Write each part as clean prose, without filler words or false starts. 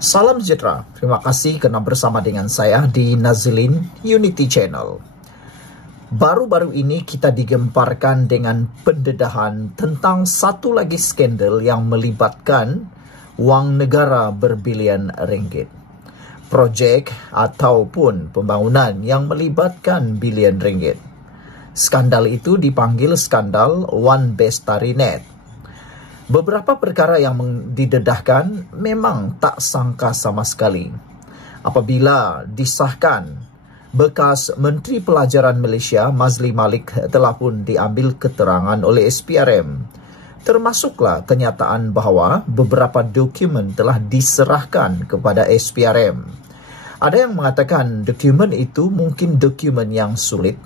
Salam sejahtera, terima kasih kerana bersama dengan saya di Nazlin Unity Channel. Baru-baru ini kita digemparkan dengan pendedahan tentang satu lagi skandal yang melibatkan wang negara berbilion ringgit. Projek ataupun pembangunan yang melibatkan bilion ringgit. Skandal itu dipanggil skandal One Bestari Net. Beberapa perkara yang didedahkan memang tak sangka sama sekali. Apabila disahkan, bekas Menteri Pelajaran Malaysia Mazli Malik telah pun diambil keterangan oleh SPRM. Termasuklah kenyataan bahawa beberapa dokumen telah diserahkan kepada SPRM. Ada yang mengatakan dokumen itu mungkin dokumen yang sulit,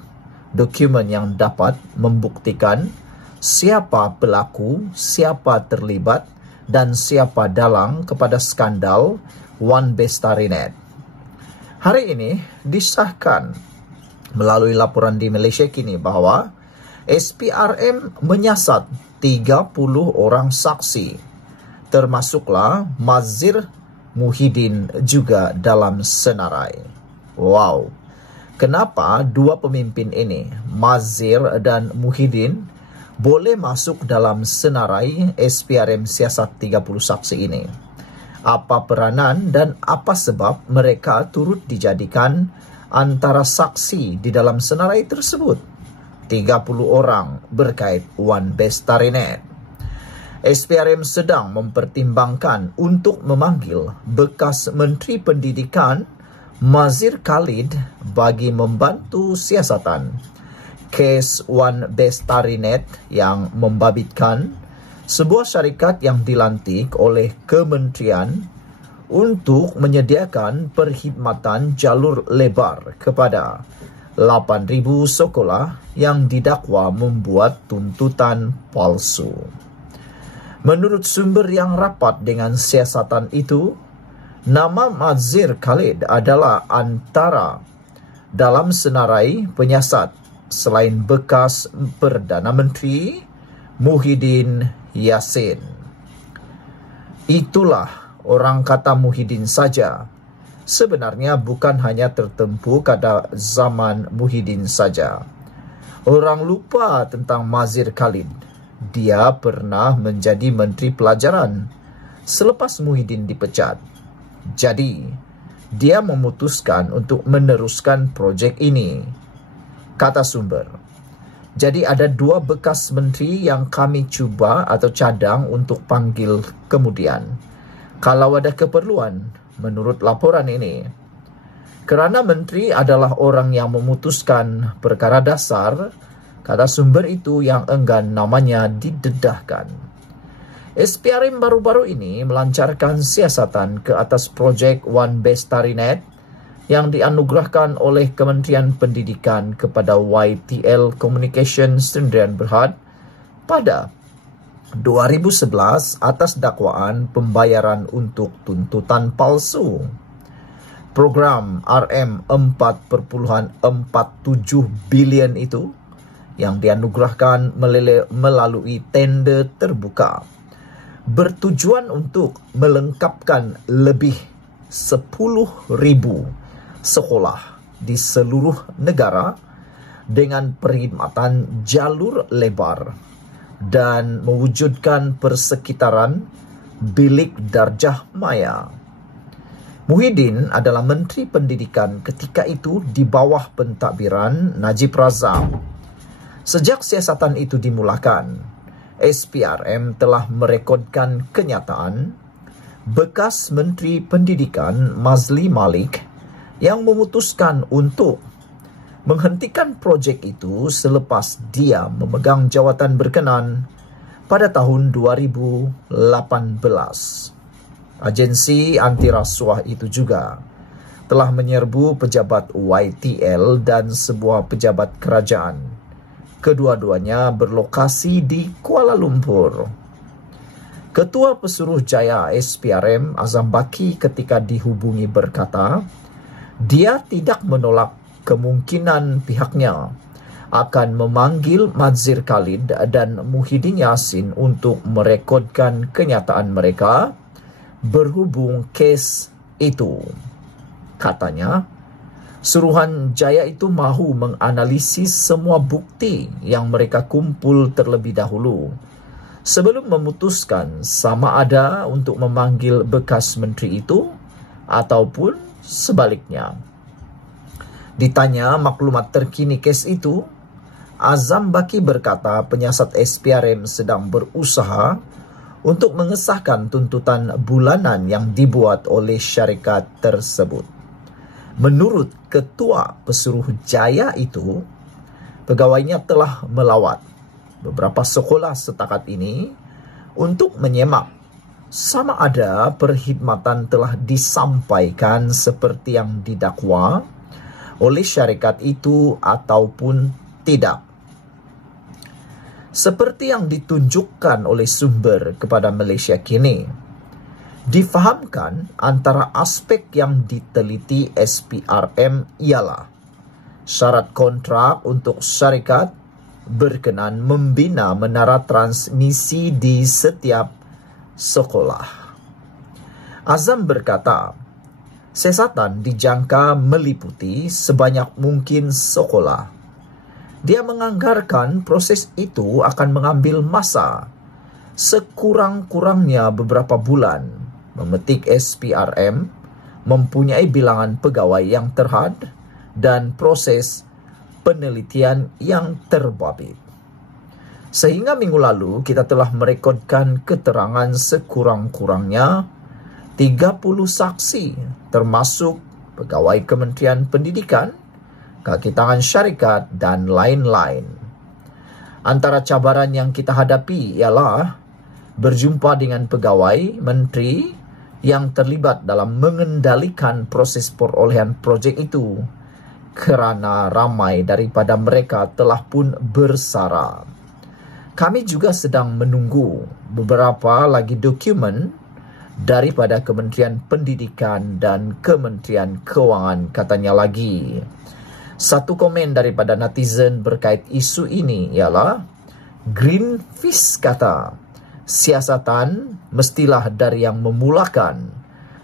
dokumen yang dapat membuktikan siapa pelaku, siapa terlibat dan siapa dalang kepada skandal One Bestari Net. Hari ini disahkan melalui laporan di Malaysia kini bahawa SPRM menyiasat 30 orang saksi, termasuklah Mazir Muhyiddin juga dalam senarai. Wow, kenapa dua pemimpin ini, Mazir dan Muhyiddin, boleh masuk dalam senarai SPRM siasat 30 saksi ini? Apa peranan dan apa sebab mereka turut dijadikan antara saksi di dalam senarai tersebut? 30 orang berkait One Bestari Net. SPRM sedang mempertimbangkan untuk memanggil bekas Menteri Pendidikan Mazir Khalid bagi membantu siasatan kes One Bestari Net yang membabitkan sebuah syarikat yang dilantik oleh kementerian untuk menyediakan perkhidmatan jalur lebar kepada 8,000 sekolah yang didakwa membuat tuntutan palsu. Menurut sumber yang rapat dengan siasatan itu, nama Mazir Khalid adalah antara dalam senarai penyiasat selain bekas Perdana Menteri Muhyiddin Yassin. Itulah orang kata Muhyiddin saja. Sebenarnya bukan hanya tertempu pada zaman Muhyiddin saja. Orang lupa tentang Mazir Khalid. Dia pernah menjadi Menteri Pelajaran selepas Muhyiddin dipecat. Jadi, dia memutuskan untuk meneruskan projek ini. Kata sumber. Jadi ada dua bekas menteri yang kami cuba atau cadang untuk panggil kemudian, kalau ada keperluan, menurut laporan ini. Kerana menteri adalah orang yang memutuskan perkara dasar, kata sumber itu yang enggan namanya didedahkan. SPRM baru-baru ini melancarkan siasatan ke atas projek One Bestari Net yang dianugerahkan oleh Kementerian Pendidikan kepada YTL Communication Sdn Bhd pada 2011 atas dakwaan pembayaran untuk tuntutan palsu. Program RM 4.47 bilion itu yang dianugerahkan melalui tender terbuka bertujuan untuk melengkapkan lebih 10,000 sekolah di seluruh negara dengan perkhidmatan jalur lebar dan mewujudkan persekitaran bilik darjah maya. Muhyiddin adalah Menteri Pendidikan ketika itu di bawah pentadbiran Najib Razak. Sejak siasatan itu dimulakan, SPRM telah merekodkan kenyataan bekas Menteri Pendidikan Mazli Malik yang memutuskan untuk menghentikan projek itu selepas dia memegang jawatan berkenan pada tahun 2018. Agensi anti rasuah itu juga telah menyerbu pejabat YTL dan sebuah pejabat kerajaan. Kedua-duanya berlokasi di Kuala Lumpur. Ketua Pesuruhjaya SPRM Azam Baki ketika dihubungi berkata, dia tidak menolak kemungkinan pihaknya akan memanggil Mazir Khalid dan Muhyiddin Yassin untuk merekodkan kenyataan mereka berhubung kes itu. Katanya, Suruhanjaya itu mahu menganalisis semua bukti yang mereka kumpul terlebih dahulu sebelum memutuskan sama ada untuk memanggil bekas menteri itu ataupun sebaliknya. Ditanya maklumat terkini kes itu, Azam Baki berkata penyiasat SPRM sedang berusaha untuk mengesahkan tuntutan bulanan yang dibuat oleh syarikat tersebut. Menurut Ketua Pesuruhjaya itu, pegawainya telah melawat beberapa sekolah setakat ini untuk menyemak sama ada perkhidmatan telah disampaikan seperti yang didakwa oleh syarikat itu ataupun tidak. Seperti yang ditunjukkan oleh sumber kepada Malaysia Kini, difahamkan antara aspek yang diteliti SPRM ialah syarat kontrak untuk syarikat berkenan membina menara transmisi di setiap sekolah. Azam berkata, siasatan dijangka meliputi sebanyak mungkin sekolah. Dia menganggarkan proses itu akan mengambil masa sekurang-kurangnya beberapa bulan. Memetik SPRM mempunyai bilangan pegawai yang terhad dan proses penelitian yang terbabit. Sehingga minggu lalu kita telah merekodkan keterangan sekurang-kurangnya 30 saksi termasuk pegawai Kementerian Pendidikan, kaki tangan syarikat dan lain-lain. Antara cabaran yang kita hadapi ialah berjumpa dengan pegawai, menteri yang terlibat dalam mengendalikan proses perolehan projek itu kerana ramai daripada mereka telah pun bersara. Kami juga sedang menunggu beberapa lagi dokumen daripada Kementerian Pendidikan dan Kementerian Kewangan, katanya lagi. Satu komen daripada netizen berkait isu ini ialah Greenpeace kata, siasatan mestilah dari yang memulakan,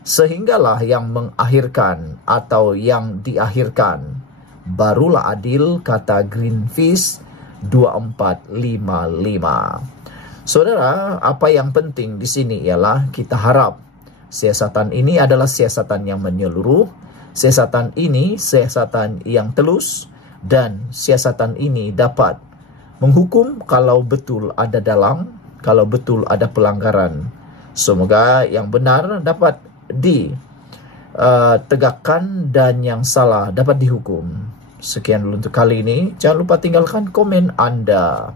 sehinggalah yang mengakhirkan atau yang diakhirkan. Barulah adil, kata Greenpeace 2455. Saudara, apa yang penting di sini ialah kita harap siasatan ini adalah siasatan yang menyeluruh, siasatan ini siasatan yang telus, dan siasatan ini dapat menghukum kalau betul ada dalang, kalau betul ada pelanggaran. Semoga yang benar dapat ditegakkan dan yang salah dapat dihukum. Sekian dulu untuk kali ini. Jangan lupa tinggalkan komen Anda.